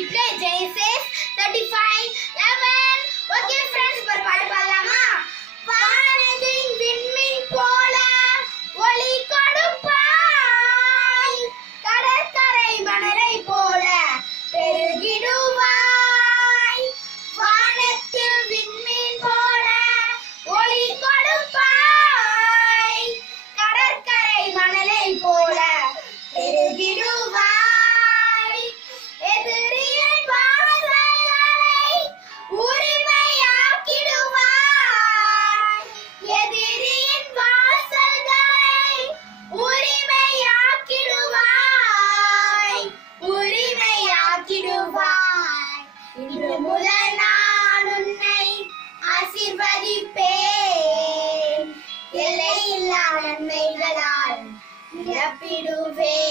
multiply Genesis 35:11. Okay friends, ஒரு பாட்டு பாடலாமா? வானத்தின் விண்மீன் போல ஒளி கொடுப்பாய், கடற்கரை மணலை போல பெருகிடுவாய். வானத்தில் விண்மீன் போல ஒளி கொடுப்பாய், கடற்கரை மணலை போல பெருகிடுவாய். எதிரியின் வாசல்களை உரிமையாக்கிடுவாய், எதிரியின் வாசல்களை உரிமையாக்கிடுவாய், உரிமையாக்கிடுவாய். இன்று முதல் நான் உன்னை ஆசீர்வதிப்பேன், எல்லையில்லா நன்மைகளால் நிரப்பிடுவேன்.